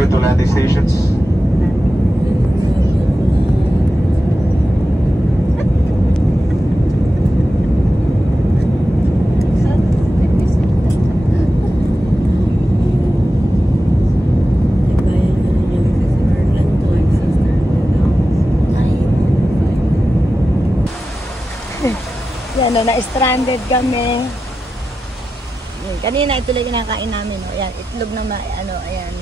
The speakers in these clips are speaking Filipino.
good to landing stations. Yan o, na-stranded kami. Kanina ito lang kinakain namin. O. Ayan, itlog na ayan.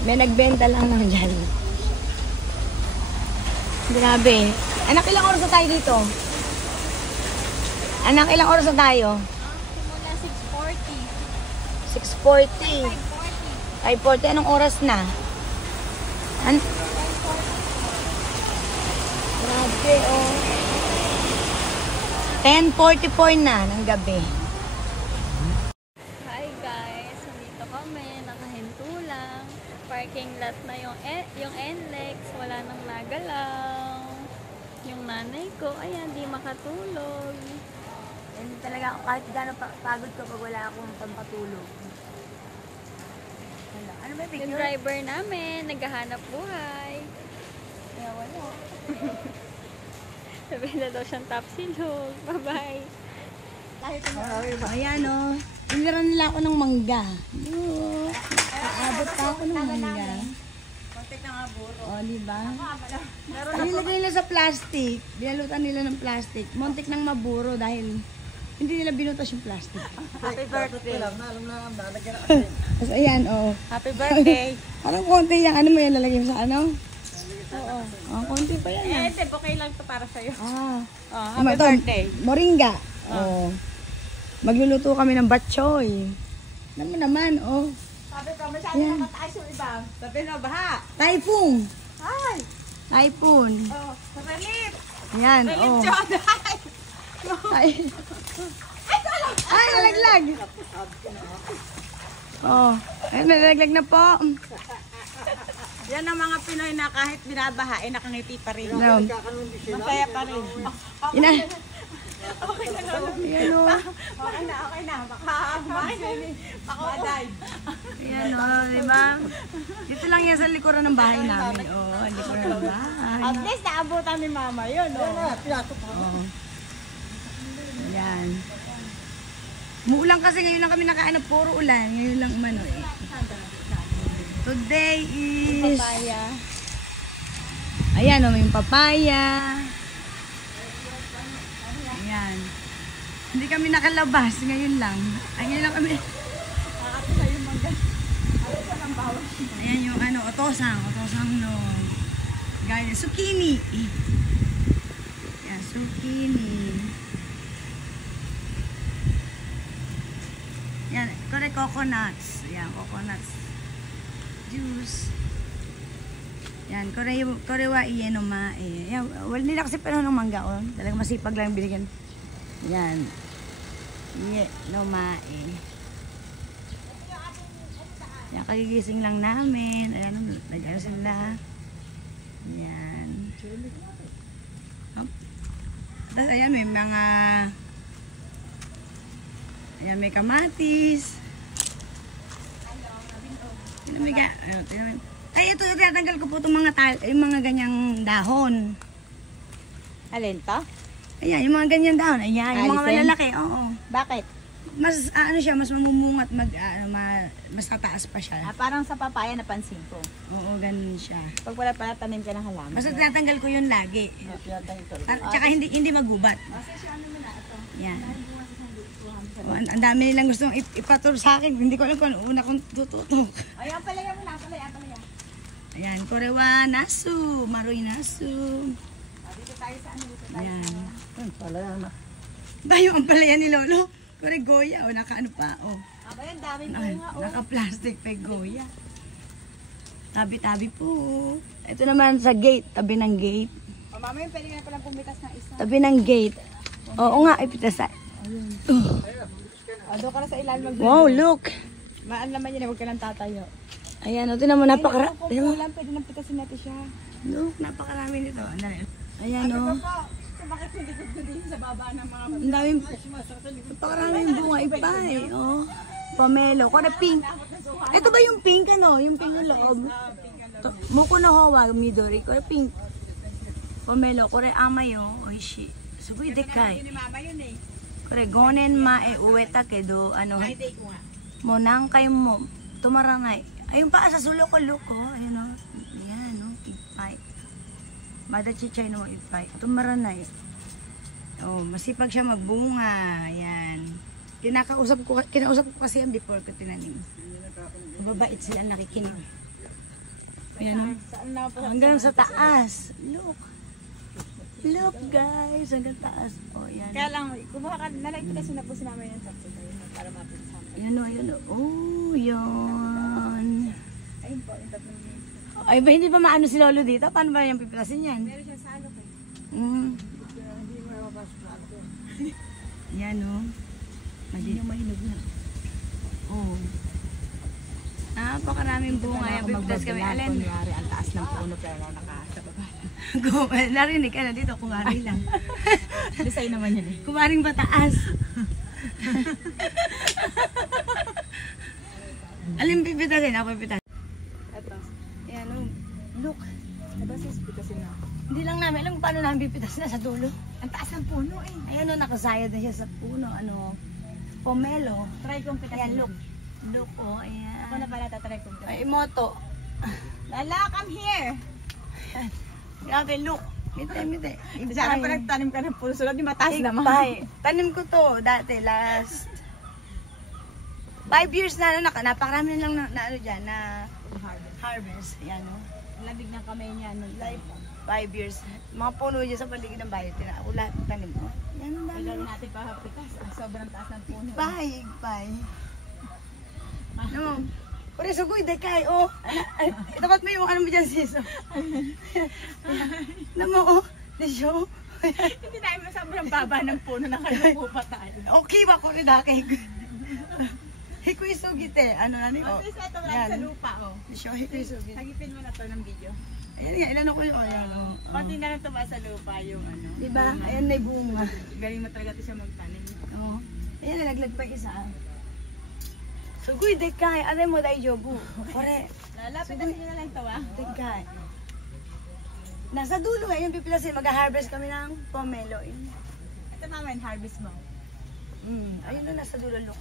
May nagbenta lang lang dyan. Grabe. Anak, ilang oras na tayo dito? Anak, ilang oras na tayo? Simula 6:40. 6:40. 5:40. Anong oras na? Grabe, oh. 10:44 na ng gabi. Hi guys, nandito kami, nakahinto lang. Parking lot na yung NLEX, wala nang nagalaw. Yung nanay ko, ayan, di makatulog. Hindi talaga ako, kahit gano'n pagod ko pag wala akong pampatulog. Ano ba Yung driver namin, naghahanap buhay. Kaya wala. Sabi na daw siyang top silog. Bye-bye. Ayan o. Piniran nila ako ng mangga. Aabot pa ako ng mangga. Kontek na nga buro. O, diba? Nilagay nila sa plastic. Binalutan nila ng plastic. Montik nang maburo dahil hindi nila binutas yung plastic. Happy birthday. Tapos ayan o. Happy birthday. Anong konti yan? Ano mo yan lalagay mo sa ano? Oo. Oh, konti pa yan. Hindi, okay lang to para sa'yo. Ah. Happy birthday. Moringa. Oh. Magluluto kami ng batchoy. Alam mo naman, oh. Sabi ko, masyado mataas yung iba. Sabi na, baha. Typhoon. Hi. Typhoon. Oh, relief. Ayan, oh. Ay. Ay, nalaglag. Oh. Ay, nalaglag na po. Yan ang mga Pinoy na kahit binabaha, eh nakangiti pa rin. No. Masaya pa rin. Ina. Okay na lang. Ayan, oh. Okay na. Baka-dive. Ayan, oh, diba? Dito lang yan sa likuran ng bahay namin. Oh, likuran ng bahay. At least naabutan ni Mama yun. Oh. Ayan. Muulan kasi ngayon lang kami nakaano, puro ulan. Ngayon lang umano eh. Today is... Papaya. Ayan o, may papaya. Ayan. Hindi kami nakalabas ngayon lang. Ay, ngayon lang kami... Ayan yung ano, otosang no. Gaya, zucchini. Ayan, zucchini. Ayan, kore coconuts. Ayan, coconuts. Juice. Yan, korewa iye no mae. Yan, wala nila kasi pero ng mangga oh. Talagang masipag lang binigyan. Yan. Iye no mae. Yan, kagigising lang namin. Ayan, nag-ano sila. Yan. Oh. Tapos ayan, may mga ayan, may kamatis. Ay, ito, tinatanggal ko po itong mga ganyang dahon. Alin to? Ayan, yung mga ganyang dahon. Ayan, yung mga malalaki. Oo. Bakit? Mas, ano siya, mas mamumungat, mas tataas pa siya. Parang sa papaya napansin ko. Oo, ganun siya. Pag wala pala tanim ka ng halaman. Basta tinatanggal ko yun lagi. Tsaka hindi magubat. Yan. Oh, ang dami nilang gustong ipaturo sa akin. Hindi ko alam kung ano una kong tututok. Ay, ang palaya mo na, palaya. Ayan, korewa nasu, maroy nasu. Dito tayo sa ano dito. Ayan. Ang palaya na. Tayo ang palaya ni Lolo. Kore goya, o nakaano pa, o. Aba yan, daming Ay, bunga. naka-plastic pa goya. Tabi-tabi po. Ito naman sa gate, tabi ng gate. O, mama yun, pwede ka na palang pumitas ng isa. Tabi ng gate. Oo nga, ipitas. Doon ka na sa ilalim. Wow, look. Maan naman yun, huwag ka lang tatayo. Ayan, o, tinan mo, napakarami. Kung ulan, pwede nang pitasin natin siya. Look, napakarami nito. Ayan, o. Bakit hindi ko din sa baba ng mga... Ang daming, napakaraming bunga ipa, eh, o. Pomelo, kore pink. Ito ba yung pink ano? Yung pink ng loob? Moko no howa midori. Kore pink. Pomelo. Kore amayo. Oishi. Sugoi dekai. Kore gonen mae ueta kedo. Ano? Mo nangkay mo. Tumaranay. Ayun pa sa sulo ko look ko. Ayun o. Yan o. Ipay. Mada chichay no ipay. Tumaranay. Oh, masipag siya magbunga. Yan. Kinausap ko kasi yan before ko tinanim. Mababait sila nakikinig. Ayan. Hanggang sa taas. Look. Look guys. Hanggang taas. Oh, yan. Kaya lang, kumuha ka, nalagpit kasi na po sinama yung tatlo tayo para mapit sa akin. Yan o, yan o. Oh, yan. Ayun po, yung tatlo. Ay, ba hindi ba maano si Lolo dito? Paano ba yung pipitasin yan? Meron siya sa alok eh. Hindi mo na mabas na alok. Yan o. Hindi nyo mahinog na. Oh. Napakaraming bunga. Yung pipitas kami. Alin? Kunyari, ang taas ng puno pero nakasa baba. Narinig ka na dito, kumari lang. Design naman yun eh. Kumaring pataas. Alin pipitasin? Ako pipitasin. Ito. Ayan o. Look. Ito sis, pitasin na. Hindi lang namin alam kung paano namin pipitasin na sa dulo. Ang taas ng puno eh. Ayan o, nakasayad na siya sa puno. Ano? Pomelo. Try kong pitasin. Ayan, look. Look o, ayan. Ako na pala tatry kong pitasin. Ay, moto. Lala, come here! Grabe, look. Mite. Sana pa nagtanim ka ng puno. Sulod yung mataas naman. Ipay. Tanim ko to dati, last 5 years na, ano, napakarami lang na ano dyan, na harvest. Ayan o. Labig ng kamay niya. No, Like 5 years. Mga puno dyan sa paligid ng bahay. Ako lahat tanim ko. Yan ang dami. Kailangan natin pahapitas. Sobrang taas ng puno. Ipay. No. Pare, sugoy, dekay, oh. Itapat mo yung ano mo dyan, sis. Alam mo, oh. Disyo. Hindi tayo sobrang baba ng puno na kayo po pa tayo. Okay ba ko rin dakay? Hikoy sugite. Ano na ni? Oh, sis, ito wala sa lupa, oh. Disyo, hikoy sugite. Sagipin mo na to ng video. Ayan nga, ilan ako yun. Oh, ayan, oh. Pati na lang tuba sa lupa yung ano. Diba? Ayan na yung bunga. Galing mo talaga ito siya magtanim. Oh. Ayan, nalaglag pa isa. Sugoy, dekay. Alam mo, dahil jobu. Kore. Lalapitan nyo na lang to, ah. Dekay. Nasa dulo ngayon, pipilasin. Mag-harvest kami ng pomelo. Yun. Ito naman, harvest mo. Ayun na, nasa dulo, look.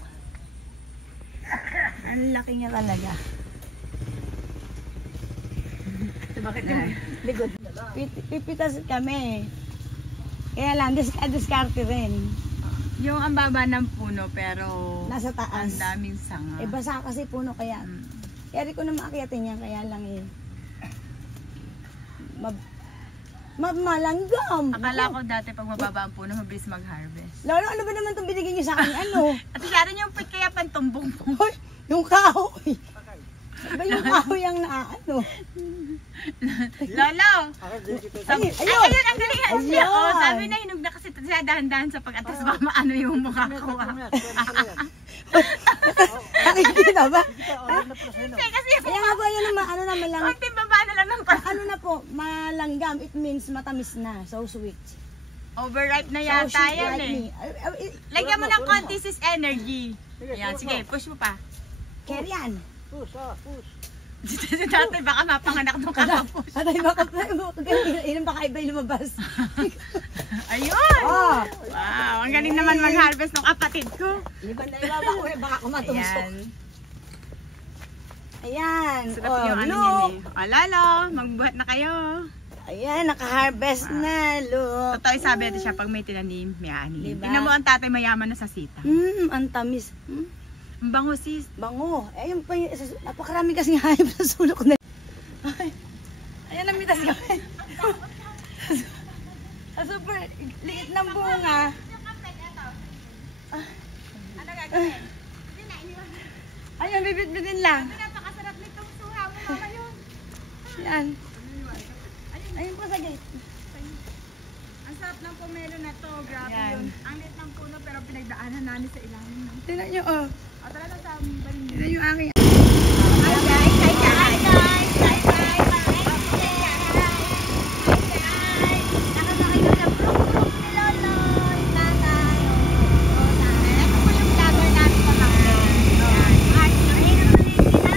Ang laki niya talaga. Ito bakit yun? Ligod. Pipitas kami. Kaya lang, diskarte rin. Yung ang baba ng puno pero Nasa taas. ang daming sanga. Eh, basa kasi puno kaya. Kaya rin ko na maakyatin yan, kaya lang eh. Malanggam. Akala ko dati pag mababa ang puno, mabilis mag-harvest. Lolo, ano ba naman itong binigay niyo sa akin? Ano? At siya yung pit kaya pantumbong mo. Hoy, yung kahoy. Ba yung kahoy ang ano? Lolo! Ay, Ayun, ang galing nga siya. Ayun. Oh, sabi na hinog na kasi siya dahan-dahan sa pag-atas ba maano yung mukha ko. Nakikita ba? Kasi yung Kaya nga ba yan naman, ano naman lang, konting baba na lang ng parang ano na po, malanggam, it means matamis na, so sweet. overripe na So yata sweet yan like eh. me. Lagyan mo ng konti sis energy. Ayan, sige, push mo pa. Carry yan. Si tatay baka mapanganak nung kakapos. Atay, baka ilan pa kaibay lumabas. Ayun! Oh, Wow, ang galing naman mag-harvest ng kapatid ko. liban na ibaba ko, baka kumatumso. Ayan. Ayan. Sarap Oh, yung ano look. yun eh. O lalo, magbuhat na kayo. Ayan, naka-harvest na, look. Totoo sabi natin siya, pag may tinanim, may ani. Diba? Tingnan mo ang tatay mayaman na sa sita. Ang tamis. Ang bango sis. Bango. Ayun pa yung, napakarami kasing hayop sa sulok na. Ay, ayan, namitas kami. Super liit ng bunga. Ano gagawin? Ayun, bibit-bitin lang. Napakasarap nitong suha mo mama yun. Yan. Ayun po sa gate. Ang sarap ng pomelo na to, grabe Yan. yun. Ang liit ng puno pero pinagdaanan namin sa ilalim ng... Tingnan nyo, oh. O talaga sa baling. Tingnan nyo aking. Hi guys! Hi guys! Hi guys! Nakasakay ko sa pruk-pruk ni Lolo, yung tatay. Ito po yung vlogger namin sa mga. Ayun ulit,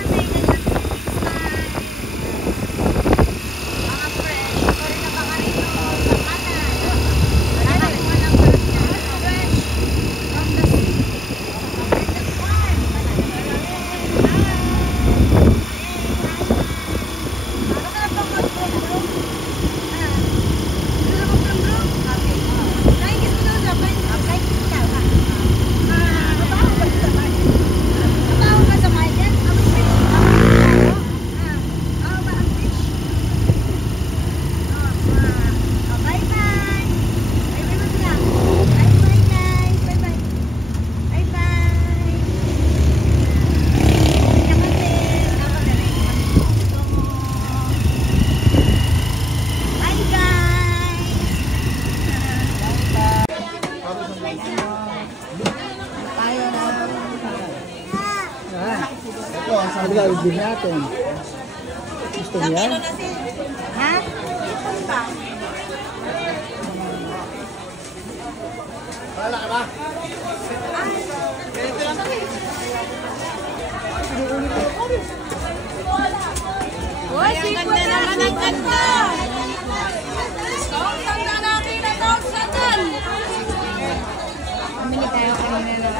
Bili natin. Gusto niya? Ha? Wala ka ba? Uy, ang ganda naman, ang ganda! Pamili tayo kanina na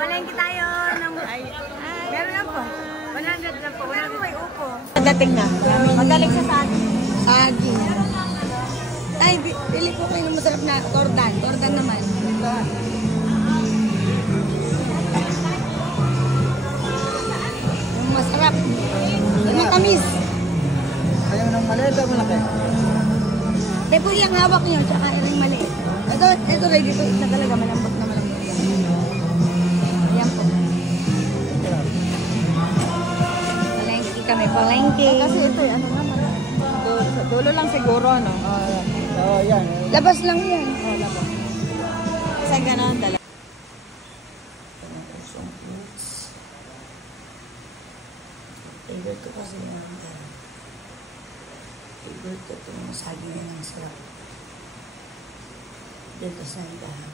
palengke tayo ng... Meron lang po. 100 lang po. 100 may upo. Dating na. Magaling sa saging. Saging. Ay, pili ko kayo ng masarap na tordan. Tordan naman. Yung masarap. Yung matamis. Ayaw ng maliit o malaki? Ito po yung hawak nyo, tsaka yung maliit. Ito ready to eat na talaga. Malambot na malambot. Ayan po. Palengke kami, palengke. Kasi ito, ano naman. Dulo lang siguro, no? Oo, yan. Labas lang yan. Kasi gano'n, dala. Favorite ko kasi yung favorite ko itong saging na ng sarap. Dito sa dahan.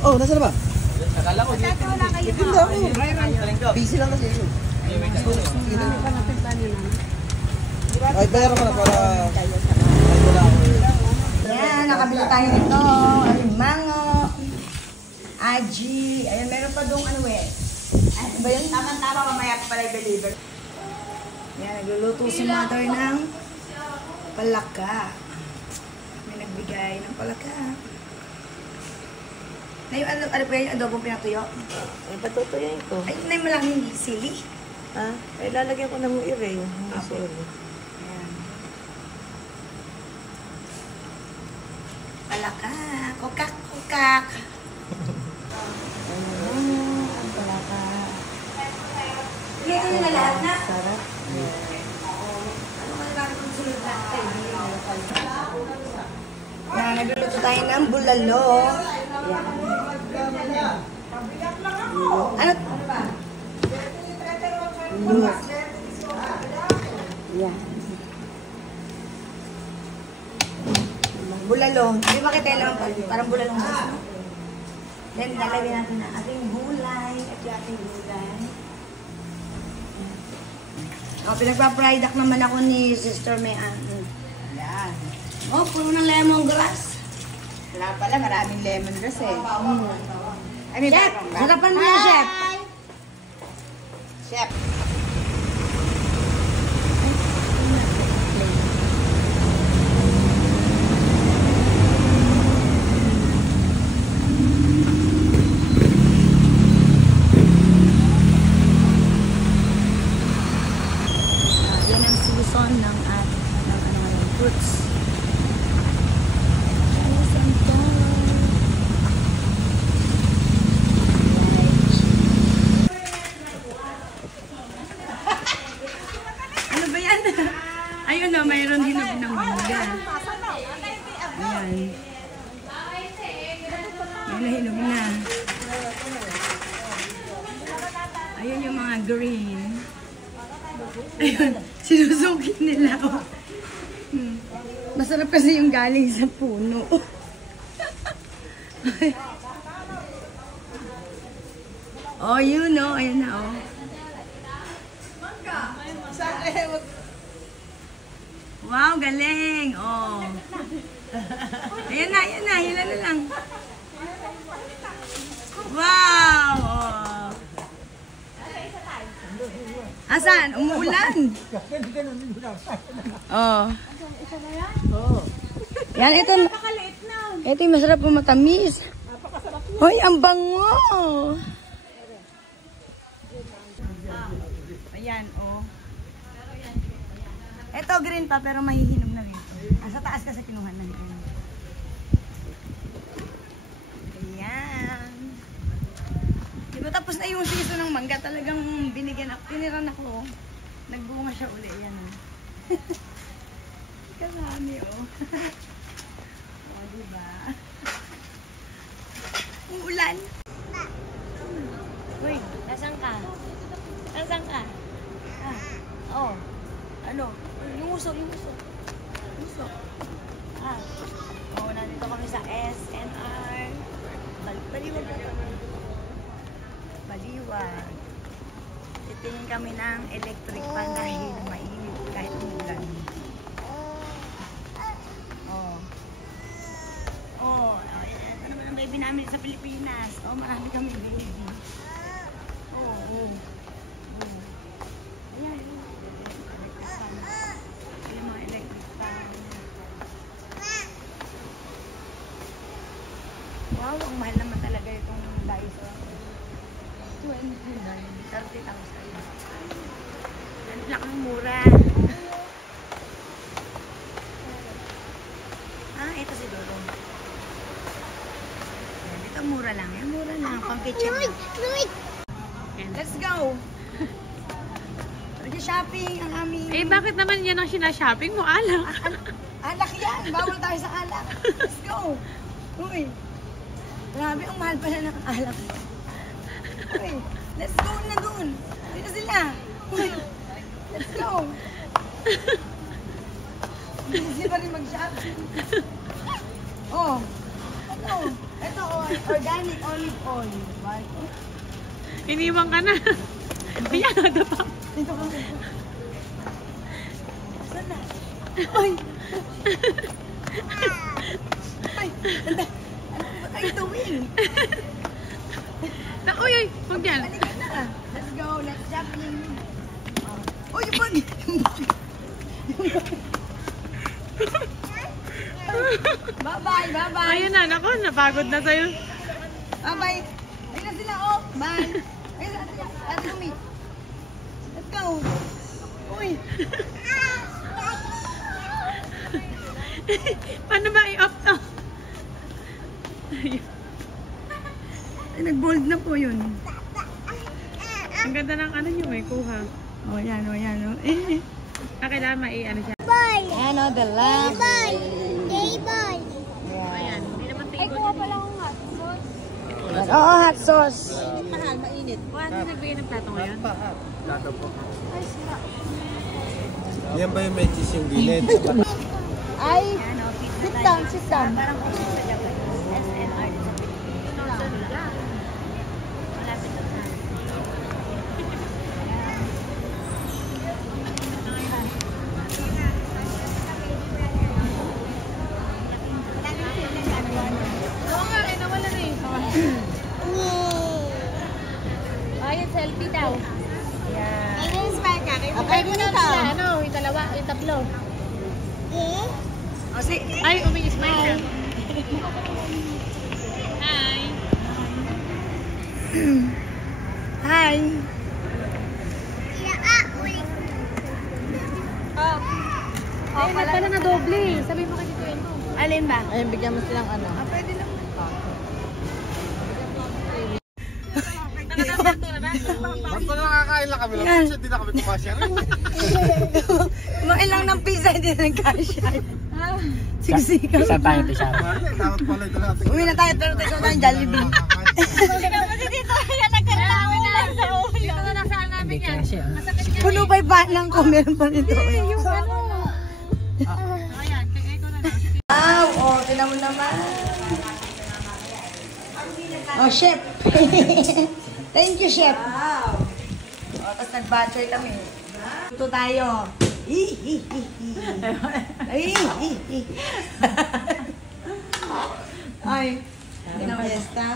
Oh, nasa na ba? Dati wala kayo Hindi ako. Busy lang kasi yun. Ay, bayaran ko na para... Yan, nakabili tayo nito. Alimango. Aji. Ayun, meron pa doon ano eh. Ano ba yun? Tama-tama, mamaya pa pala i-deliver. Yan, nagluluto si mother ng palaka. May nagbigay ng palaka. Na yung ano pa yung adobong pinatuyo? Ay, patutuyan ko. Ay, na yung malaming sili. Ha? Ay, lalagyan ko na mo i-ray. Ayan. Palaka. Kukak, kukak. Ang palaka. Ito na lahat na. Sarap. Ano man lang kung sunod natin? Yan, nagluluto tayo ng bulalo. Yan. Ano? Yan. Bulalo. Hindi ba kita lang parang bulalo mo? Then, lalagyan natin ang ating gulay at yung ating gulay. Oh, pinagpa-fried naman ako ni Sister Mayan. Yan. Oh, puno ng lemongrass. Wala pala, maraming lemongrass eh. Ay, may Chef, bagong ba? sarapan mo na, Chef. Chef. Yan ang season ng fruits. Ano ba yan? Ayun na, mayroon hinog ng mangga. Ayan. Ayun na, hinog na. Ayun yung mga green. Ayun, sinusungkit nila. Masarap kasi yung galing sa puno. Oh, yun o. Ayan na o. Wow, galing. Oh. Ayan na, ayan na. Hila na lang. Wow. Oh. Asan? Umuulan. Oh. Yan, ito. Ito yung masarap po matamis. Hoy, ang bango. Ayan, oh. Ito green pa pero mahihinog na rin. Sa taas kasi kinuha na rin. Ayan. Diba, tapos na yung season ng mangga, talagang binigyan ako, tiniran ako. Nagbunga siya uli, yan o. Kasami o. O, diba? Uulan. Uy, nasan ka? Nasan ka? Ah, oh. Ano? Yung uso, yung uso. Uso. Ah. Oh, nandito kami sa SNR. Baliwag na kami. Baliwag. Titingin kami ng electric fan dahil mainit kahit umulan. Oh. Oh, ayan. Ano naman ang baby namin sa Pilipinas? Oh, marami kami baby. Oh, oh. Oh. Ayan. Electric fan. Ayan mga electric fan. Wow, ang mahal naman talaga itong Daiso. 29, 30,000. Ang lakang mura. Ah, ito si Doro. Ayan, ito mura lang. Yan, mura lang. Pang kitchen lang. Let's go! Shopping ang aming... Eh, bakit naman yan ang sinashopping mo? Alang. Alak yan! Bawal tayo sa alak. Let's go! Uy! Grabe, ang mahal pala ng alak. Uy! Let's go na dun! Dito sila! Uy! Let's go! Hindi pa rin mag-shopping. Oh! Ano? Ito, organic olive oil. Iniwan ka na. Kaya nada pa. Dito ka. Saan na? Uy! Ay! Ano ba tayo doing? Uy, uy, huwag yan. Halika na. Let's go. Let's shopping. Uy, yung bag. Bye-bye. Bye-bye. Ayun na, nako, napagod na sa'yo. Bye-bye. Ayun na sila, oh. Bye. Ayun na sila. Let's go, meet. Let's go. Uy. Paano ba i-off to? Ay, nag-bold na po yun. Ang ganda ng ano nyo, may kuha. Oh, yan, oh, yan, oh. Kailangan mai-ano siya. Ayan, oh, the lamp. Ayan, hindi naman Ay, kuha pala akong hot sauce. Oo, hot sauce. Mahal, mainit. Ano nagbigay ng plato ngayon? Plato po. Ay, sila. Yan ba yung may cheese yung gilid? Ay, Ayan, oh, pizza sit tayo. down, sit down. Parang office sa Japan. SNR din sa Pilipinas. Malapit na sa Oo nga, eh, nawala na eh. Ayun, selfie daw. Ayan. Okay, mo na sila, ano, yung dalawa, yung tatlo. Oh, si... Ay, umi-smile ka. Hi. Hi. Ayun, na pala na doble. Sabi mo kasi tuwin mo. Alin ba? Ayun, bigyan mo silang ano. Ah, pwede lang. Basta nakakain lang kami lang. Kasi hindi na kami kumasya rin. Kumain lang ng pizza, hindi ng kasya. Sigsika. Saan tayo ito siya? Dapat pala ito natin. Uwi na tayo, pero tayo tayong Jollibee. Kasi dito, yan nagkalamin na lang sa ulo. Dito na nasaan namin yan. Masakit yan. Puno pa yung balang ko, meron pa rin ito. Yung ano. Ayan, kaya ito na lang. Wow, oh, tinan mo naman. Oh, chef. Thank you, chef. Wow. Oh, tapos nag-butter kami. Ito tayo. Ay, pinamesta.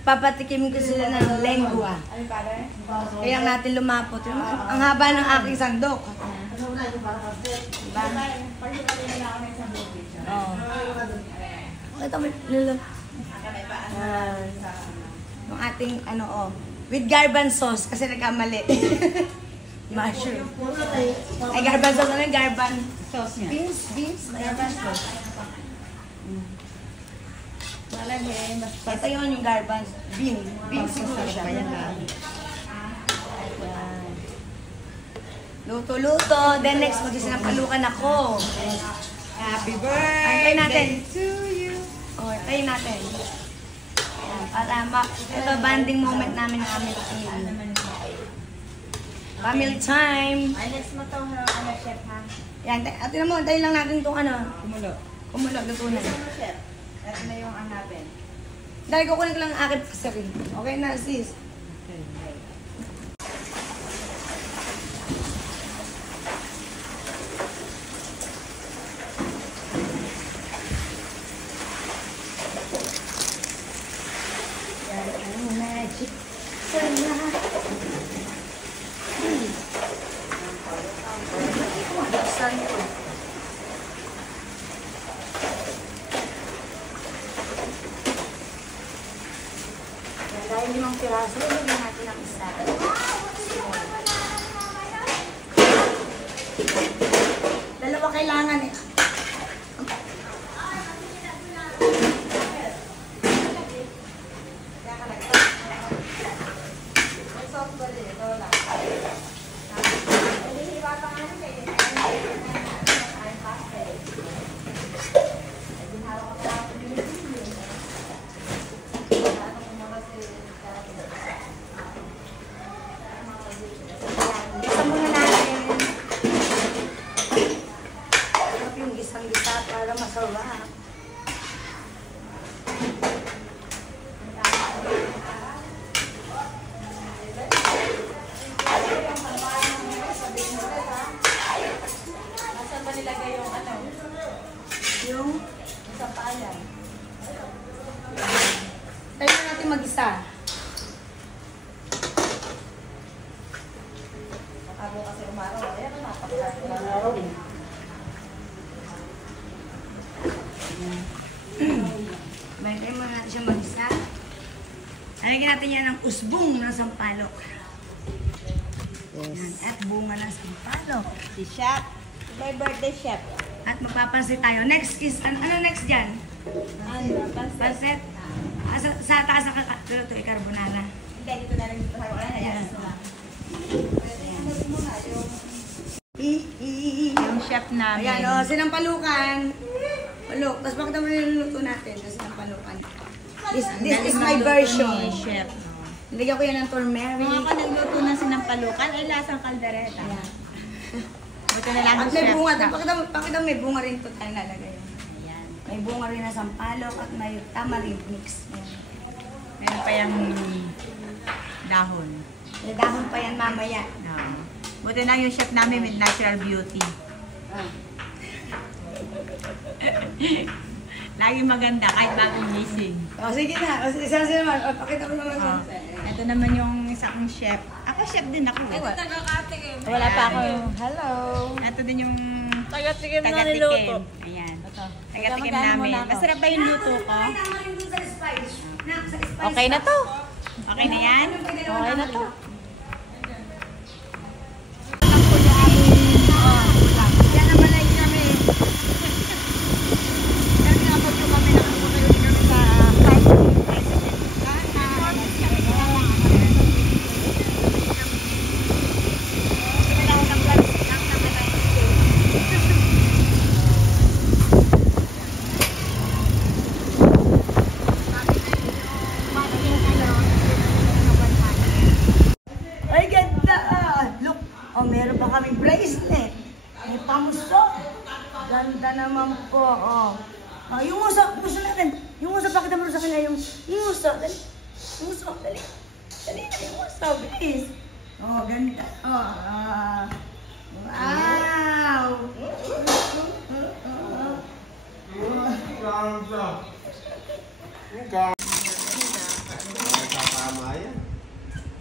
Papatikim ko sila ng lengua. Kaya natin lumapot. Ang haba ng aking sandok. Diba? Oh. Ito may lulot. Yung ating ano oh. With garban sauce kasi nagkamali. Mushroom. Ay, garban sauce. Ano yung garban sauce niya? Beans? Garban sauce. Lalagay. Ito yun yung garbage. Bean siguro siya. Ayan. Luto-luto. Then next, magsisinampalukan ako. Happy birthday Antayin natin. to you. O, antayin natin. Ayan, para ito banding moment namin ng aming family. Family time. Ay, next mo itong chef ha? Yan, atin mo, antayin lang natin itong Kumulo. kumulo, luto na. Chef, ito na yung hanapin. Dahil kukunin ko lang ang akin pasari. Okay na, sis. Yan ang magic sa lahat. Buksan ko. Dahil 5 piraso, lagyan natin ang isa. Dalawa kailangan eh. Gisa muna natin. Sarap yung gisang-gisa para masarap. Nasaan ba nilagay yung ano? Yung Sampayan. tayo na natin mag-isa. Ako kasi umaraw. Ayan, napakaraw. Tayo muna natin siya mag-isa. Alagyan natin yan ng usbong ng sampalok. Yan, at bunga ng sampalok. Si Chef. My birthday, Chef. At magpapansin tayo. Next is, ano next dyan? Pansit. Sa taas ng kakatulo ito, carbonara. Hindi, dito na lang dito. Wala na yan. Yung chef namin. Ayan, o, sinampalukan. Palok. Tapos bakit naman niluluto natin? Tapos sinampalukan. This is my version. Chef. Nilagyan ko yan ng turmeric. Kung ako nagluto ng sinampalukan, ay lasang kaldereta. Buto na lang At yung may chef. bunga. Bakit may bunga rin ito tayo lalagay. Ayan. May bunga rin na sampalok at may tamarind mix. Meron pa yung dahon. May dahon pa yan mamaya. No. Buti lang yung chef namin with natural beauty. Lagi maganda kahit bagong gising. O, sige na. O, isa naman. O, pakita mo naman sa... Ito naman yung isa kong chef. Ako chef din ako. Wala pa ako. Hello. Ito din yung Taga-tikim na taga-tikim. niluto. Ayan. Taga-tikim namin. Masarap ba yung luto ko? Ay, tamarin dun sa spice. Sa spice. Okay na to. Okay na yan? Okay na to. Yan naman ay kami. Kami napag yung kami nakapunta kami sa ay, ganda! Look! Oh, meron pa kaming bracelet. May pamuso. Ganda naman po. Oh. Oh, yung uso natin. Yung uso, pakita mo sa kanila yung uso. Dali. Yung uso, dali. Dali na yung uso, bilis. Oh, ganda. Oh, wow! Tama yan.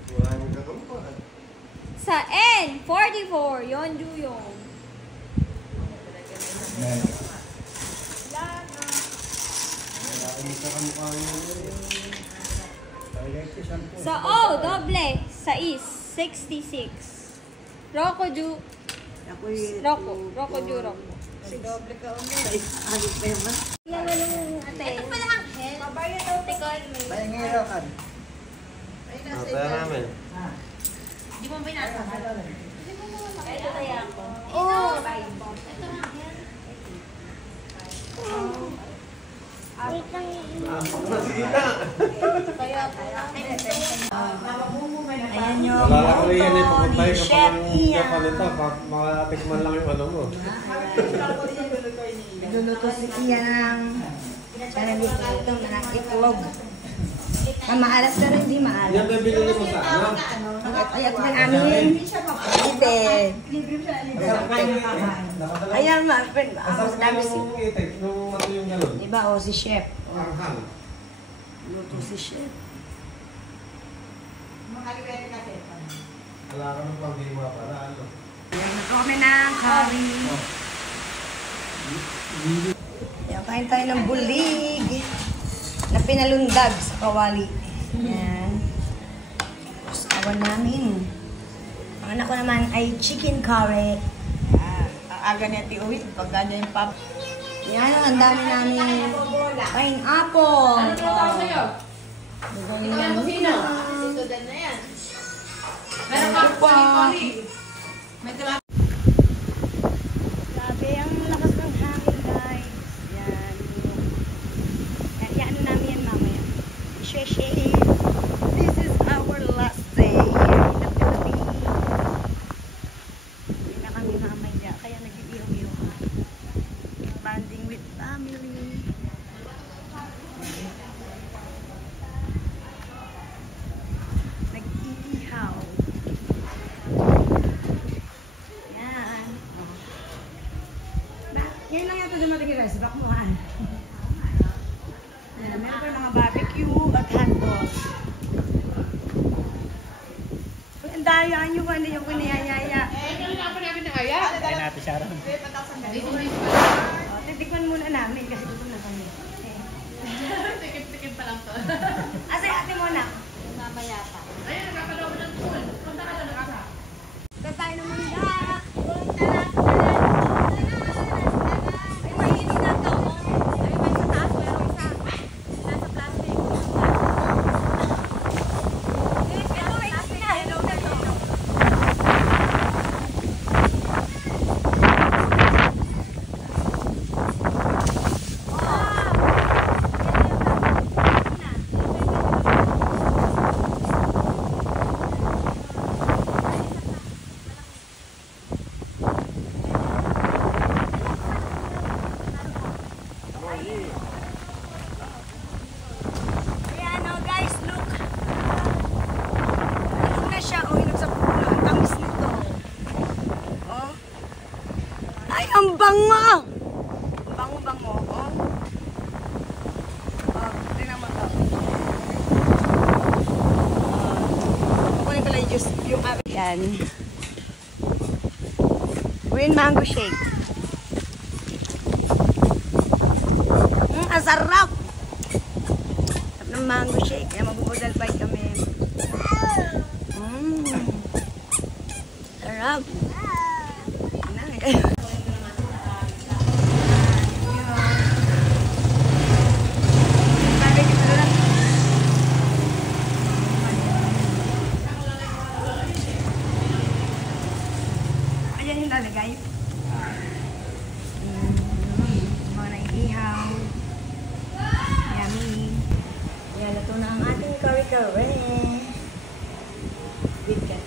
Wala nang kakampan. Sa N44, yon Juyong. Sa O, doble. Sa Is, 66. Roko Ju. Roko. Roko Ju, Roko. Si doble ka ulit. Sa isang halik pa yung mas. Yan yung ate. Babayan Bayangero kan. Kaya namin. Di mo binasa? Ito kaya ako. Oh! Sige na. Ayan yung Wala ko rin yan eh. photo Pupuntahin ni ka Chef pa ng Ian. Japan ito. Makatikman lang yung ano mo. Nagluluto si Ian ng panalito ng itlog. Na maalat pero hindi maalat. Yan ba binili mo sa ano? Ay, at man amin. Ite. Ayan, ma. Ang dami si... Nung itik, nung ano yung gano'n? Diba, o si Chef. Anghang. Luto si Chef. Wala ka ng panghiwa para ano. Ayan, kami ng curry. Ayan, kain tayo ng bulig na pinalundag sa kawali. Ayan. Tapos awan namin. Ang anak ko naman ay chicken curry. Ang aga niya tiuwit, pag ganyan yung pap. Yan, ang dami namin pineapple. Ano tawag sa'yo? Sino? Susudan na yan. Meron pa May tula. Grabe, ang lakas ng hangin, guys. Yan. Yan, ano namin yan mamaya. Sheshe. This is our last day here in the Philippines. Hindi na kami mamaya, kaya nag-iiyaw-iyaw. Bonding with family. Nag-iihaw. Yan. Ngayon lang yata dumating yung rice, bakmuhan. Meron pa mga barbecue at hotdog. Ang daya nyo kung hindi yung pinayayaya. Titikman muna namin kasi gusto na kami. Tikip-tikip pa lang to. Asa ate mo na? Mamaya pa. Ayun, nakapanood ng pool. Punta ka na kasa. Ito tayo ng mangga. Ay, mainit na to. Ay, may sa taas, meron isa. Nasa plastic. Ito, mainit na. Hello na to. Ayan, oh guys, look. Ano na siya? Oh, hinog sa puno. Ang tamis nito. Oh. Ay, ang bango! Ang bango-bango. Oh. Oh, tingnan mo to. Kukunin ko lang yung juice. Yan. Green mango shake. Ang sarap! Ng mango shake. Kaya magbubudal pa kami. Sarap. Ayan yung lalagay. Mga naiihaw. Yummy. Ayan, ito na ang ating curry-curry. Bigat.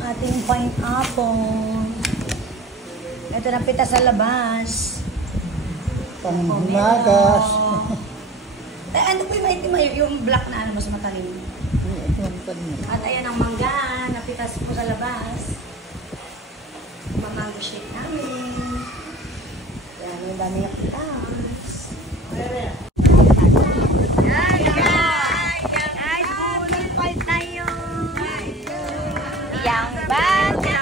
Ating pineapple. Ito na pita sa labas. Pangmagas. Eh, ano po yung maitim yung black na ano, mas matalim. At ayan ang mangga, napitas po sa labas. Mamango shake namin. Ayan, yung dami yung pitas. Guys, buling fight tayo. Yang bata.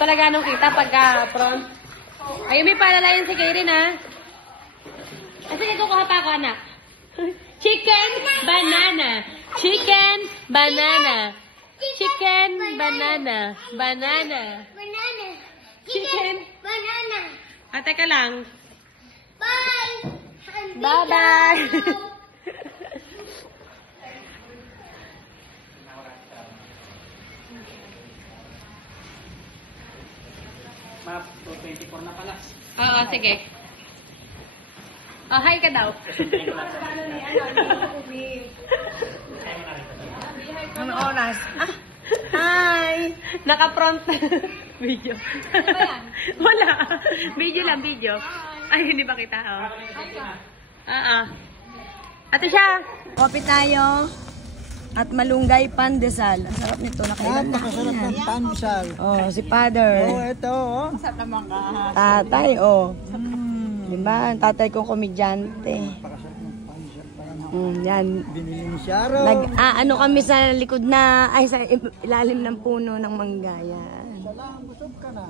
talaga nung kita pagka front. Ay, may palalayan si Kairin, ha? Sige, kukuha pa ako, anak. Chicken, banana. Chicken, banana. Chicken, banana. Banana. Banana. Chicken. Banana. Ah, teka lang. Bye. Bye-bye. Map, 24 na pala. Oo, sige. Oh, hi ka daw. Ano oras? Hi! Naka-front video. Wala. Video lang, video. Ay, hindi ba kita? Oh. Oo. Ate siya. Kopi tayo. At malunggay pandesal. Ang sarap nito. Napakasarap ng pansal. Oh, si Father. Oh, ito, oh. Tatay, oh. Diba? Ang tatay kong komedyante. Napakasarap ng pansal. Parang Yan. binili ni Sharo. Ano kami sa likod na, ay sa ilalim ng puno ng mangga. Yan. Salam, busog ka na.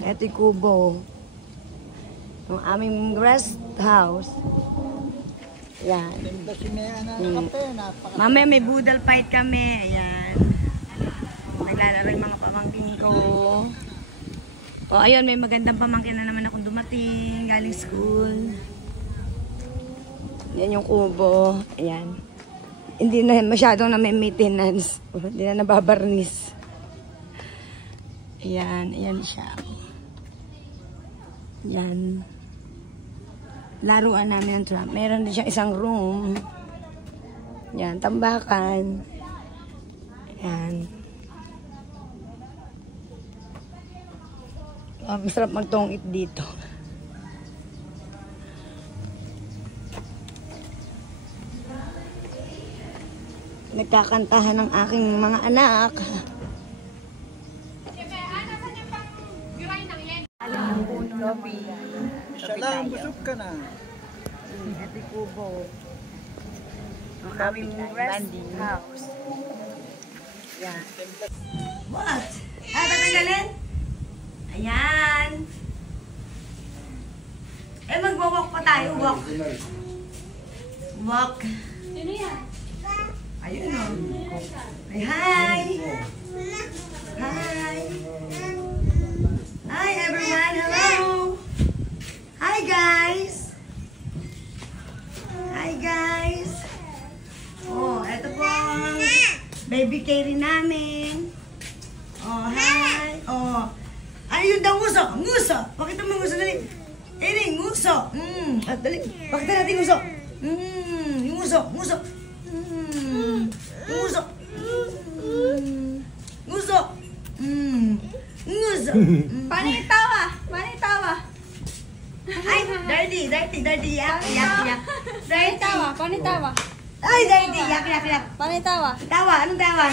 Ito yung kubo. Ang aming rest house. Yan. Tinda si Mea na kape. Mamaya may boodle fight kami. Ayan. Naglalaro yung mga pamangkin ko. O ayun, may magandang pamangkin na naman akong dumating. Galing school. Yan yung kubo. Ayan. Hindi na masyadong na may maintenance. Hindi na nababarnis. Ayan. Ayan siya. Yan. Laruan namin ng Trump. Meron din siyang isang room. Yan, tambakan. Yan. Masarap magtongit dito. Nagkakantahan ng aking mga anak. Salam, busog ka na. Ito yung kubo. Ang aming rest house. Yan. What? Tatanggalin? Ayan. Magwa-walk pa tayo. Walk. Walk. Sino yan? Ayun o. Ay, hi! Hi! Hi everyone! Hello! Hi guys! Hi guys! Oh, eto po ang baby Kairin namin. Oh, hi! Oh, ayun daw nguso! Nguso! Pakita mo nguso dali! Kairin, nguso! Dali! Pakita natin nguso! Yung nguso! Nguso! Nguso! Nguso! Nguso! Paano yung tawa? Paano yung tawa? Ay, dirty! Yak! Paano yung tawa? Paano yung tawa? Ay, dirty! Yak! Paano yung tawa? Tawa! Anong tawa?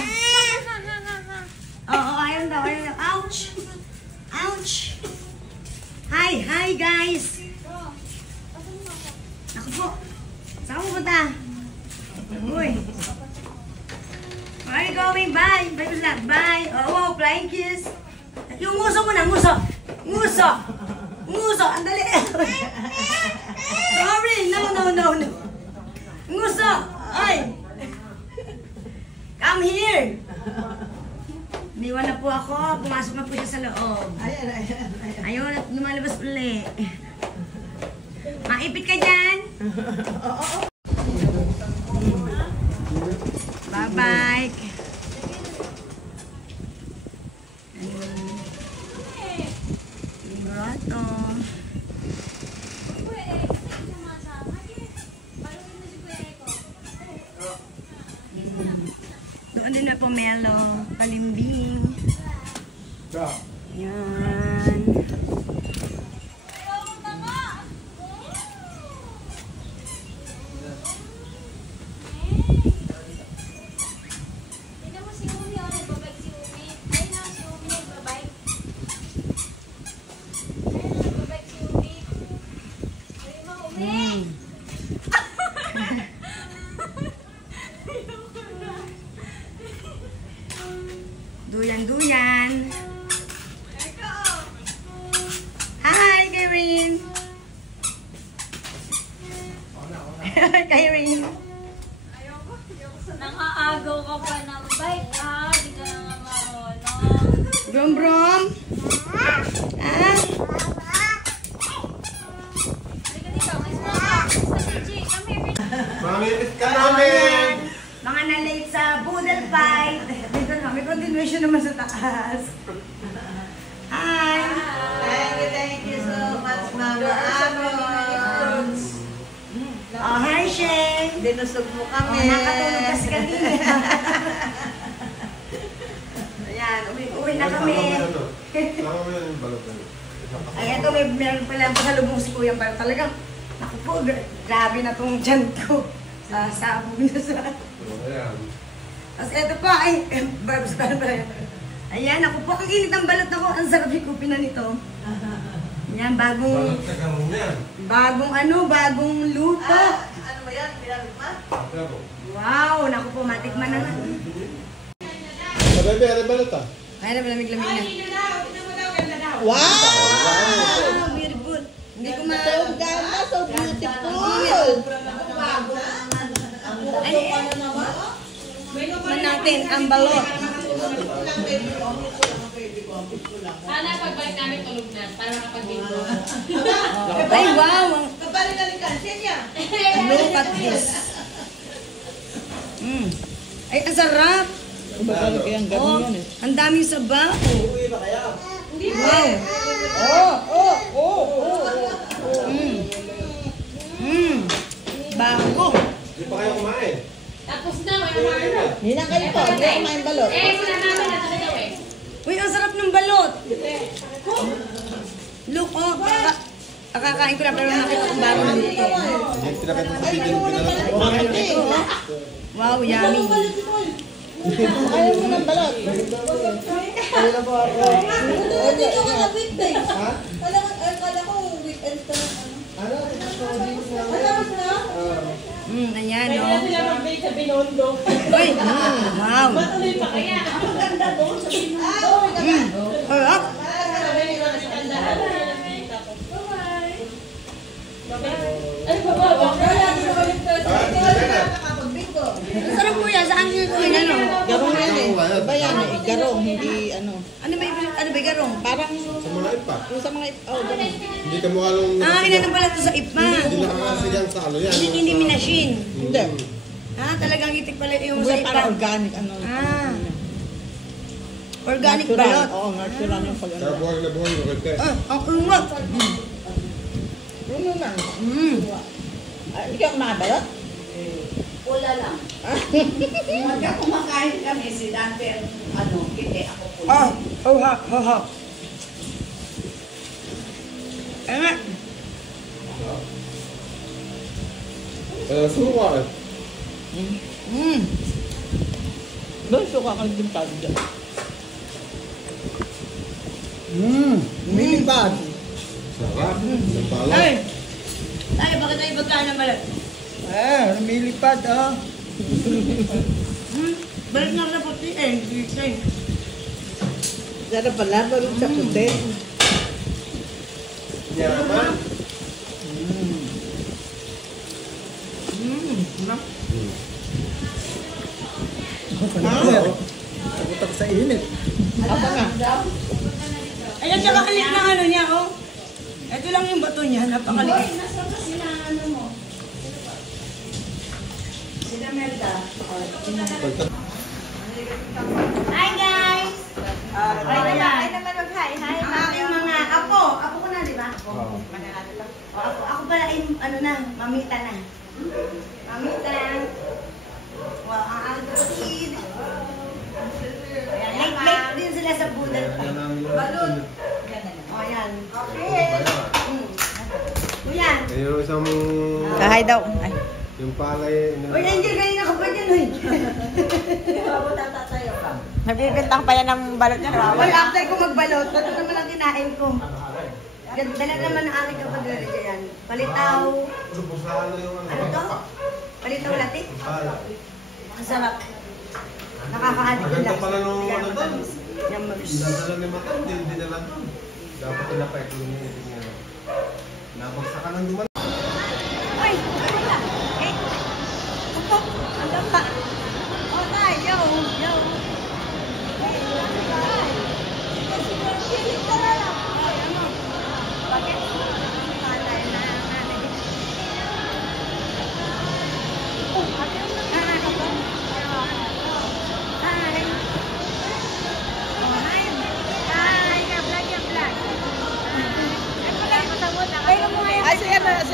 Oo, ayun daw. Ouch! Ouch! Hi guys! Ako po. Saan mo punta? Uy! Where are you going? Bye! Bye, Buzlat! Bye! Oh, flying kiss! Yung nguso mo na! Nguso! Nguso! Nguso! Andali! Sorry! No! Nguso! Ay! Come here! Niwan na po ako. Pumasok na po siya sa loob. Ayun, at lumalabas uli. Maipit ka dyan? Bye-bye. Librato. Doon din na pomelo. Palimbing. Yan. Tignan mo si Umi, nagbabike si Umi. Ayun na, si Umi nagbabike. Ayun na, nagbabike si Umi. Ayun mo, Umi! Duyan-duyan. Brom? Ah? Mamimit ka namin! Mga na-late sa Boodle Fight. Dito na, may continuation naman sa taas. Hi! Thank you so much, Mama Amos. Oh, hi, Shane! Dinusog mo Oh, kami. nakatulog kasi kanina. Ayan, uwi na kami. Tama mo yan yung balot na yun. Ay, ito, meron pala pasalubong si Kuya. Pero talagang, naku po, grabe na tong tiyan ko. Sasabog na sa... Ayan. Tapos ito po, ay, barbs pa pala. Ayan, ako po, ang init ng balot ako. Ang sarap higupin na nito. Ayan, bagong bagong luto. Ano ba yan? Pinalot ma? Wow, naku po, matikman na nga. Bebe, ano balot ah? Ay, lamig-lamig na. Wow! Beautiful. Hindi ko So ganda, so beautiful. man natin ang balot. Sana pagbalik namin tulog na para makapag-bingo. Ay, wow. Kapalik-kalikan, siya. Look at this. Ay, ang sarap. Oh, ang daming sabaw. Wow. Bago. Hindi pa kayo kumain. Tapos na, may umarno. Hindi na kayo po. Hindi na kumain balot. Sila namin na daw eh. Uy, ang sarap ng balot. Look, oh. Kakakain ko na pero nakita kong bago ng luto. Hindi pinakita sa video yung pinakita. Wow, yummy. Ayaw mo ng balot. Ayan, no? Uy, wow. Harap. Sarap po yan. Saan nyo ito yan, no? Garong yan eh. Iba yan eh. Garong, hindi ano. Ano ba yung garong? Parang Sa mga ipa. yung sa mga, oh, ganun. Hindi ka mukha nung... Ah, inanong pala ito sa IPMA. Hindi nakakasigang sa ano yan. Hindi minashin. Hindi. Ah, talagang itik pala yung sa Hindi, IPMA. parang organic, ano. Ah. Organic Natural. balot. Oo, natural yung pag ano. Kaya buhay na buhay ko kay Ah, ang ungot. Ano lang. Hindi ka kumabalot? Wala lang. Pagka kumakain kami, si Dante, ano, hindi ako po. Ah, ho. Nga. suka eh. Doon, suka ka din tayo dyan. Lumilipad. Sarap. Ang balot. Ay! Tayo, bakit tayo pagkaan ng balot? Lumilipad, oh. Balik na sa puti eh. Sarap pala, balot sa puti. Yaman. Tagutak sa init. Apa nga? Ayan, tsaka kalit na ano niya, oh. Ito lang yung bato niya, napakaliit. Nasaan kasi na ano mo? Sina Melda. Hi guys! Ay naman mag-hi. Hi, Ang aking mga apo. Apo ko na, di ba? Ako pala ay, ano na, mamita na. Mamita. Wow, ang aking kapatid. Late din sila sa Boodle Fight. Balot. O, yan. Okay. Kuya. Yung isang... Kahay daw. Ay. Yung palay... Uy, Angel, kanina ka pa dyan, uy. Nagbibintang pa yan ng balot niya. Well, after ko magbalot, ito naman ang kinain ko. Dala naman ang aking kapatid dyan. Palitaw. Ano to? Palitaw latik? Ang sarap. Nakaka-addict Maganda lang. pala nung ano doon. Yummers. Dadala ni Mata, hindi dinala doon. Dapat pinapay ko yung niya. Nabagsakan ng duman. Uy! Ano na? Eh! Ito! Hanggang pa! O, tayo! Yo!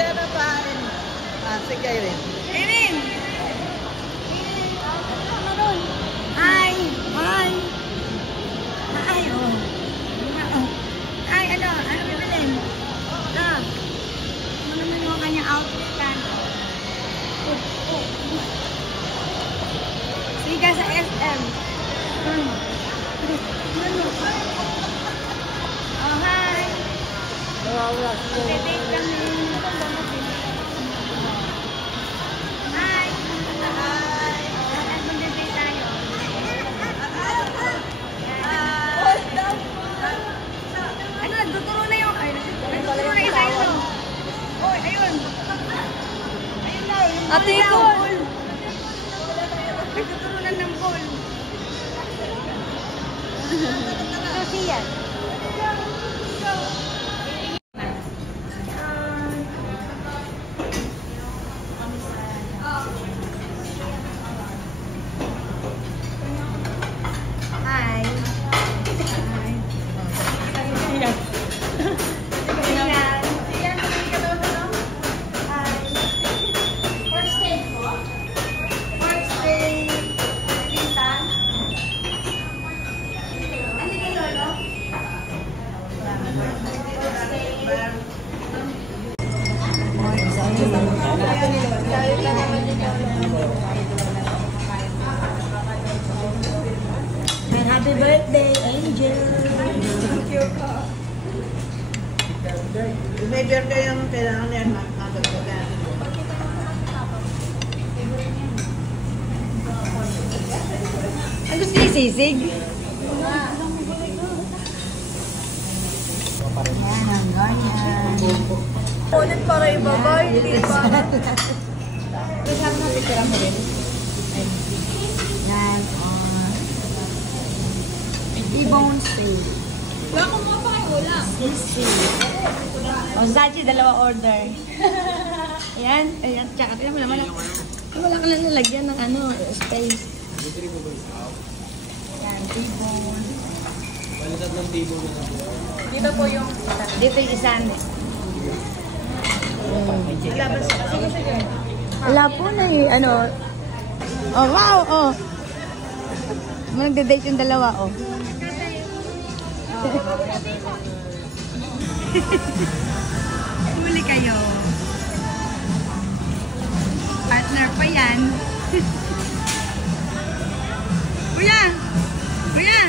Ano pa? Si Kairin. Erin! Hi! Hi! Hi, oh. Hi, ano? Ano bibilin? Love. Ano naman yung kanyang outfit kan? Siga sa SM. Oh, hi! Date kami. Hi! Hi! Mag-date tayo. Ano, nagtuturo na yung... Ay, nagtuturo na isa ito. Oy, ayun. Ayun na, yung ball. Ate ko. Nagtuturo na ng ball. Kasi yan. Hi. Happy birthday, Angel! May birthday yung kailangan yan. Makakagdagan. Ang gusto niya sisig? Yan, ang ganyan. Ulit para ibaba, hindi pa. Yan, T-bone steak. Wala kong mga pa, wala. O, Sachi, dalawa order. Ayan, ayan, tsaka tingnan mo naman. Wala ka lang nalagyan ng ano, space. Yan, T-bone. Palitan ng table na lang. Dito po yung... Dito yung isa. Wala po na eh, ano. Oh, wow, oh. Magde-date yung dalawa, oh. Huli kayo. Partner pa yan. Kuya! Kuya!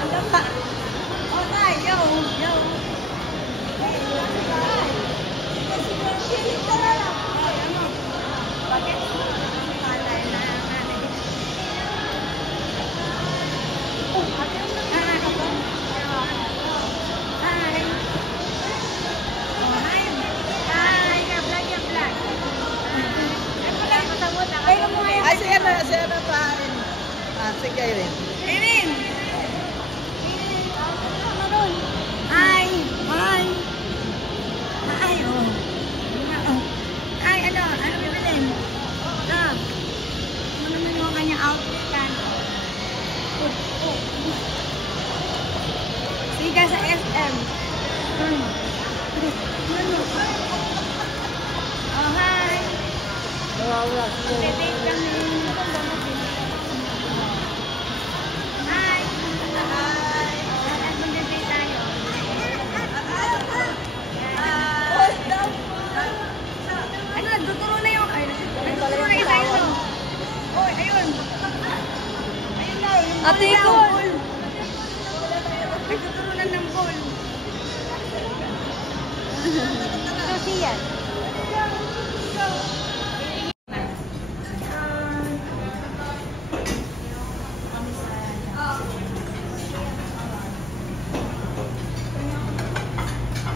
Ano pa? Si Kairin. Erin! Hi! Hi! Hi, oh. Hi, ano? Ano bibilin? Love. Ano naman yung kanyang outfit kan? Siga sa SM. Oh, hi! Date kami. Hi! Hi! Mag-date tayo. Ano, nagtuturo na yung... Ay, nagtuturo na isa ito. Oy, ayun. Ayun na, yung Ate ko. Nagtuturo na Hindi yan.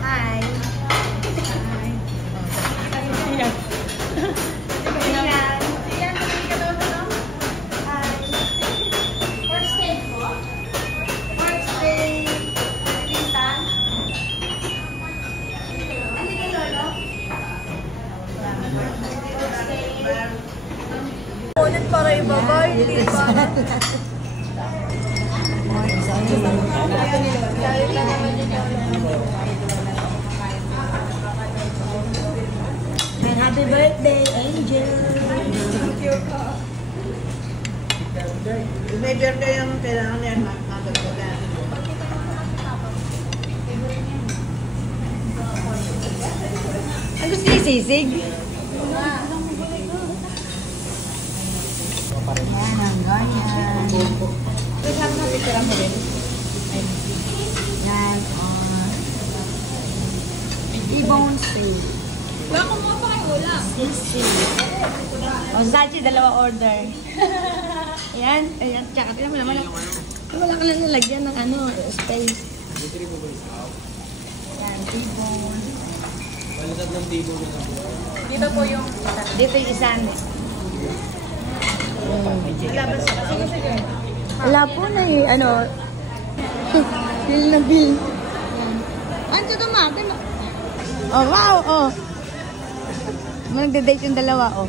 Hi. Ulit para ibaba, hindi para. Happy birthday, Angel. May birthday yung kailangan yan, makakagod. Ang gusto niya sisig? Ayan, ang ganyan. Yan, T-bone steak. Wala kong mga pakiulam. O, Sachi, dalawa order. Ayan, ayan, tsaka tingnan mo naman. Wala ka lang nalagyan ng space. Ayan, T-bone. Balikat ng table na po. Dito po yung Dito yung isa. Wala po na bill na bill. Ano ito mate? Oh, wow, oh. Nagde-date yung dalawa, oh.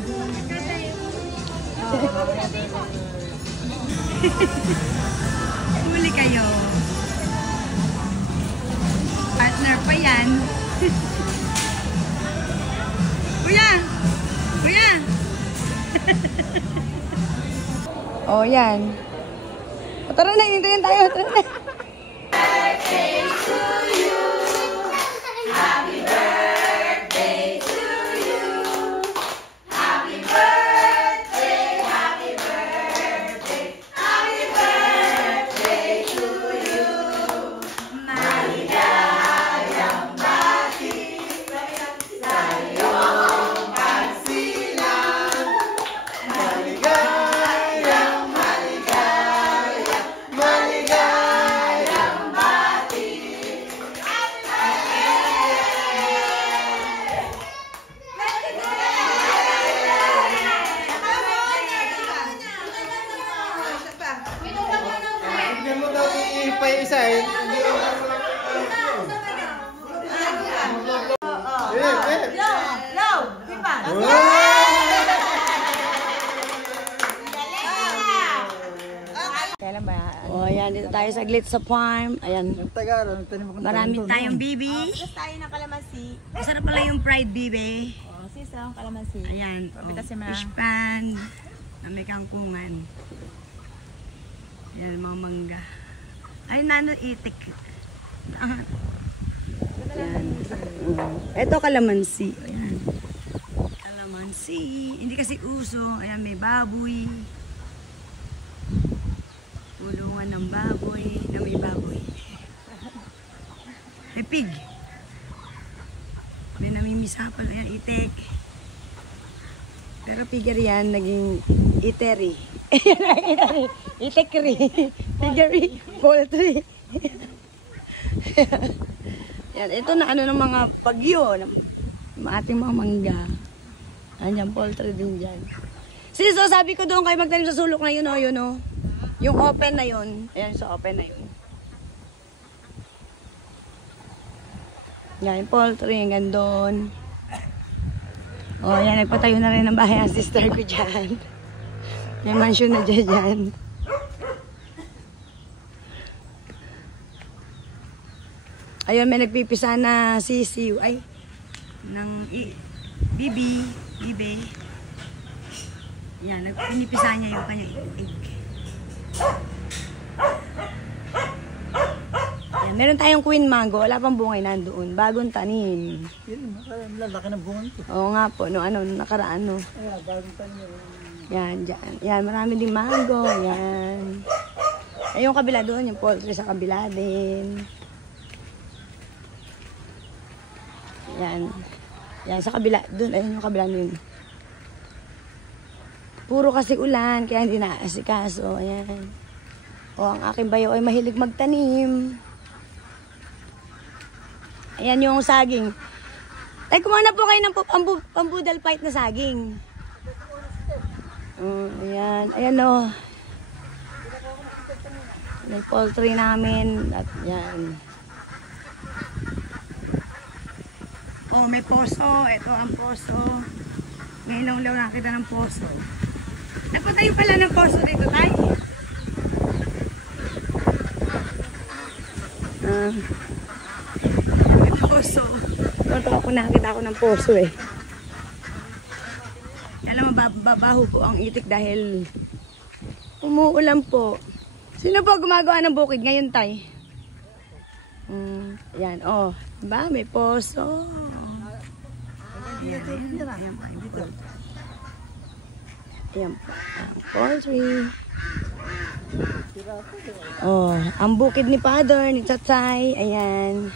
Huli kayo. Partner pa yan. Kuya! Kuya! Oh, yan. O, tara na, hintayin tayo. Tara na. Bigyan mo daw pa yung isa eh. Hindi ako Kailan ba? Oh, ayan. Dito tayo sa Glitz sa farm. Ayan. Marami tayong bibi. Tapos tayo ng kalamansi. Masarap pala yung fried bibi. Sis, ang kalamansi. Ayan. Papitas yung mga- Fish pan. Na may kangkungan. Ayan, mga mangga. Ay, nano itik. Ayan. Ito kalamansi. Ayan. Kalamansi. Hindi kasi uso. Ayan, may baboy. Tulungan ng baboy na may baboy. May pig. May namimisapan. Ayan, itik. Pero pigger yan, naging iteri. Itekri. Piggery. Poultry. Yan, ito na ano ng mga bagyo. Ng ating mga mangga. Ayan, poultry din dyan. Sis, so, sabi ko doon kayo magtanim sa sulok na yun, oh, yun, oh. Yung open na yun. Ayan, sa open na yun. Yan, yung poultry, hanggang doon. Oh, yan, nagpatayo na rin ng bahay ang sister ko dyan. May mansion na dyan. Ayun, may nagpipisa na sisiw. Ay, ng bibi. Yan, pinipisa niya yung kanyang egg. Yan, meron tayong queen mango. Wala pang bungay nandoon. Bagong tanim. Yun, lalaki ng bunga ito. Oo nga po, nakaraan, no. Ayan, bagong tanim. Yan, dyan. Yan, marami din mango. Yan. Ay, yung kabila doon, yung poultry sa kabila din. Yan. Yan, sa kabila. Doon, ayun yung kabila yun. Puro kasi ulan, kaya hindi naasikaso. Ayan. O, ang aking bayo ay mahilig magtanim. Ayan yung saging. Ay, kumuha na po kayo ng pambudal fight na saging. Ayan. Ayan o. May poultry namin. At yan. Oh, may poso. Ito ang poso. Ngayon lang nakita ng poso. Nagpatayo pala ng poso dito tayo. May poso. Ito ako nakita ako ng poso eh. Alam mo, babaho po ang itik dahil umuulan po. Sino po gumagawa ng bukid ngayon, tay? Ayan, oh. Diba? May poso. Ayan po. Ang poultry. Oh, ang bukid ni Father, ni Tatay. Ayan.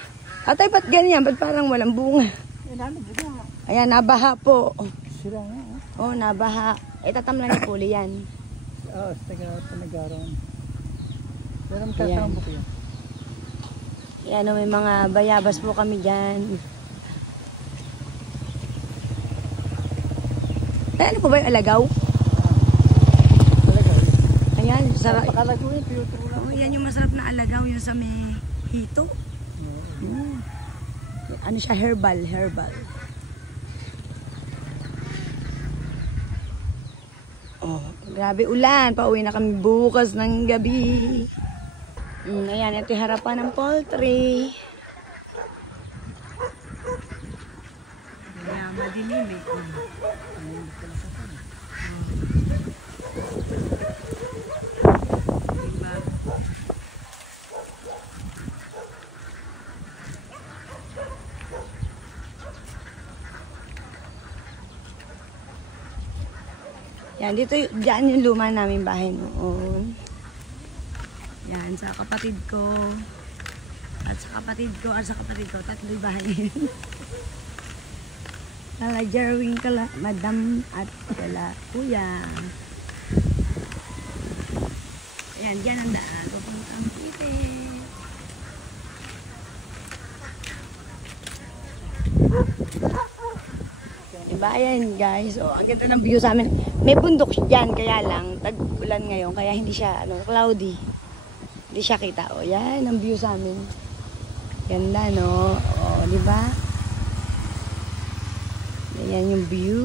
Tatay, ba't ganyan? Ba't parang walang bunga? Ayan, nabaha po. Oh, nabaha. Tatamlan ni Puli yan. Oo, nagaroon. Pero magkasama po kayo. Ayan, may mga bayabas po kami dyan. Ano po ba yung alagaw? Alagaw. Ayan, sarap. Pakalagaw yun, piyutro lang. Oh, yan yung masarap na alagaw, yung sa may hito. Ano siya, herbal. Oh, grabe ulan. Pauwi na kami bukas ng gabi. Ayan, ito yung harapan ng poultry. Ayan, madilim eh. Yan, dito, dyan yung luma namin bahay noon. Yan, sa kapatid ko. At sa kapatid ko, tatlo yung bahay yun. Kala Jerwin, kala Madam, at kala Kuya. Ayan, dyan ang daan. Papunta ang pitit. Diba, ayan guys. Oh, ang ganda ng view sa amin. May bundok dyan, kaya lang, tag-ulan ngayon, kaya hindi siya, cloudy. Hindi siya kita. Oh, yan ang view sa amin. Ganda, no? Oh, diba? Ayan yung view.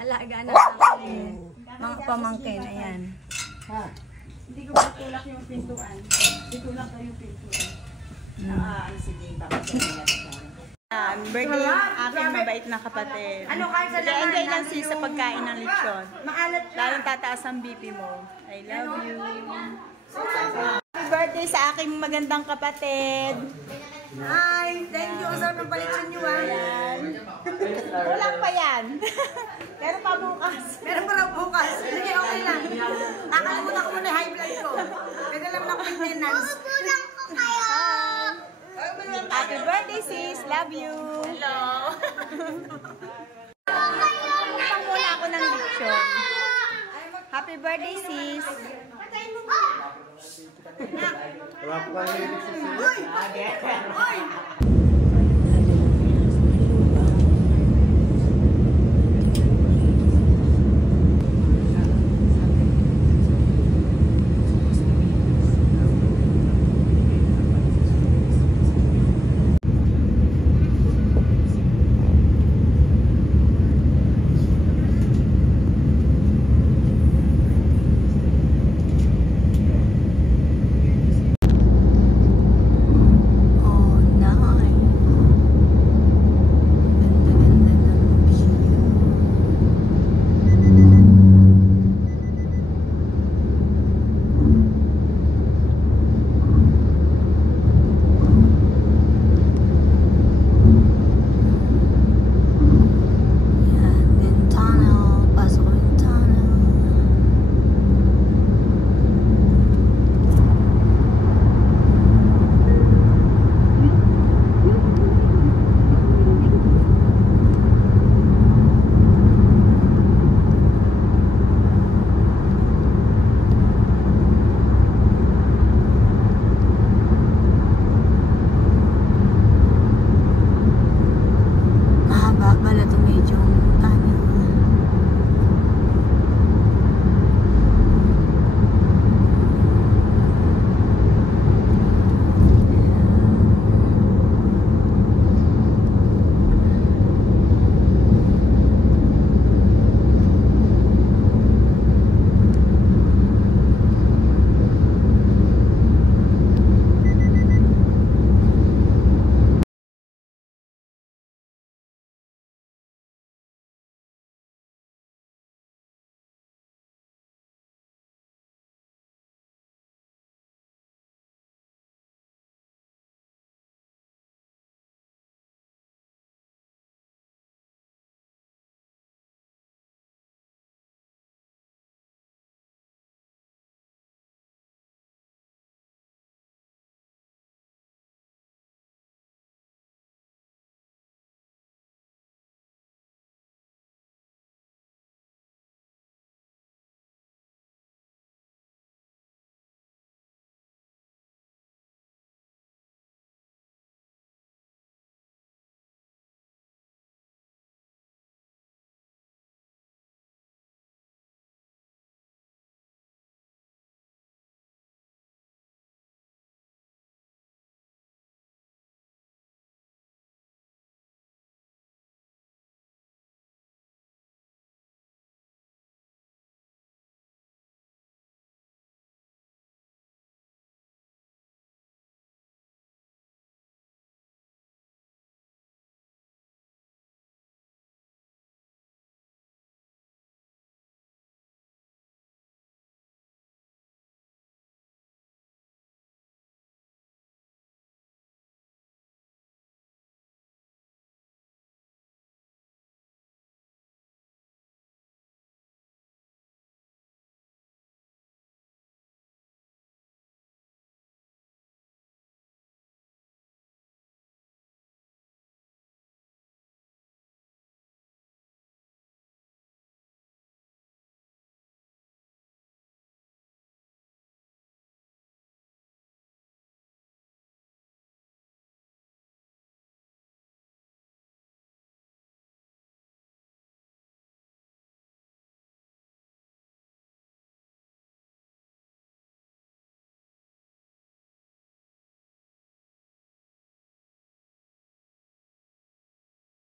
Alaga na natin. Mga pamangkin, ayan. Hindi ko matulak yung pintuan. Itulak na yung pintuan. Birthday yung aking mabait na kapatid. Enjoy lang siya sa pagkain ng lechon. Lalong tataas ang BP mo. I love you. Happy birthday sa aking magandang kapatid. Hi! Thank you. Sarap ng palitsyon nyo, Ayan. Kulang pa yan. Pero pa bukas. Meron pa raw bukas. Sige, okay lang. Nakalimutan ko muna yung high blood ko. Pwede lang na maintenance. Happy birthday, sis. Love you. Hello. Pang muna ako ng lechon. Happy birthday, sis. Wala po kayo.